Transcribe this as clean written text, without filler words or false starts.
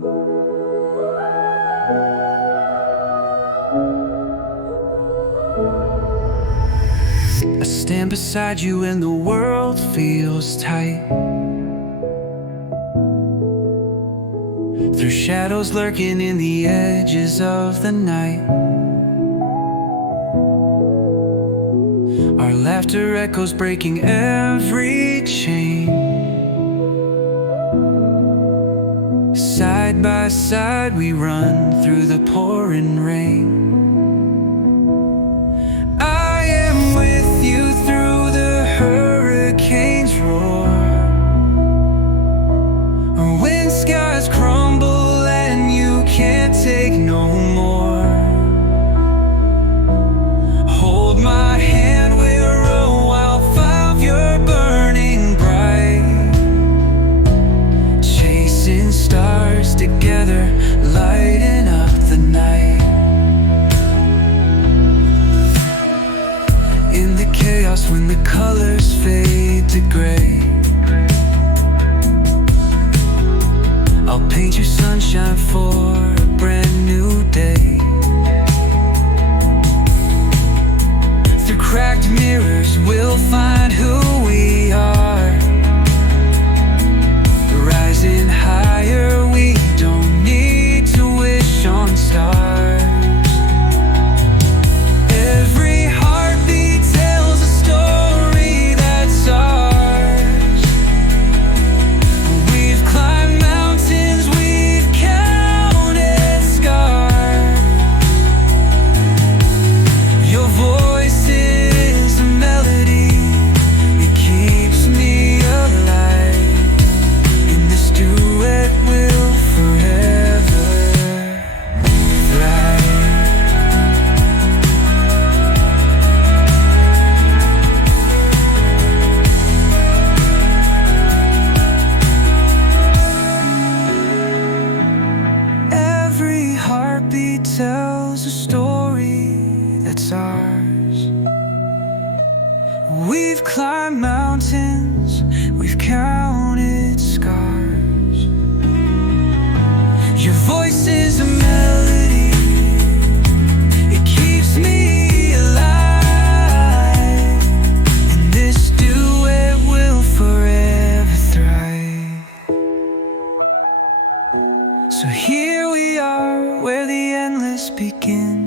I stand beside you when the world feels tight. Through shadows lurking in the edges of the night, our laughter echoes breaking every chain. Side by side we run through the pouring rain. I am with you through the hurricane's roar, when skies crumble and you can't take no more. Hold my hand, we're a wildfire burning bright, chasing stars together, lighting up the night. In the chaos when the colors fade to gray, I'll paint you sunshine for a brand new day. Through cracked mirrors we'll find who we are, rising higher, we don't need to wish on stars. Every heartbeat tells a story that's ours. We've climbed mountains, we've counted scars. Your voice is a melody, it keeps me alive. In this duet we'll forever thrive. Every heartbeat tells a story that's ours. We've climbed mountains, we've counted scars. Your voice is a melody, it keeps me alive. And this duet will forever thrive. So here we are, where the endless begins.